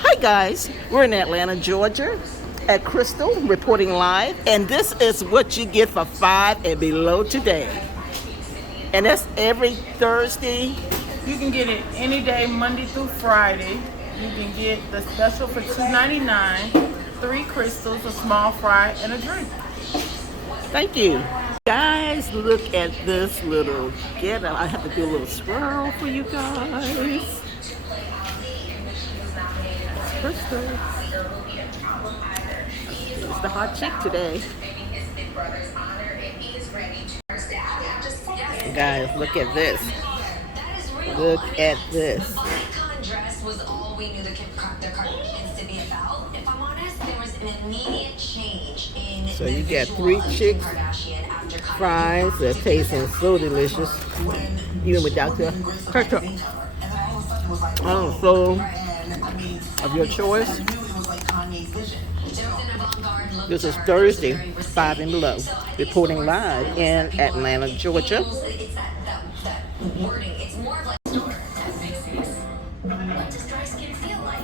Hi guys, we're in Atlanta, Georgia at Krystal reporting live, and this is what you get for 5 and below today. And that's every Thursday. You can get it any day, Monday through Friday. You can get the special for $2.99, 3 crystals, a small fry, and a drink. Thank you. Guys, look at this little getup. I have to do a little swirl for you guys. Krystal. It's the hot chick today. Guys, look at this. Look at this. Dress was all we knew the Kardashians to be about. If I'm honest, there was an immediate change in So you got 3 chicks fries that tasting so delicious, even without the ketchup. So of your choice. This is Thursday, 5 and below, reporting live in Atlanta, Georgia. It's that wording. It's more of like what does dry skin feel like?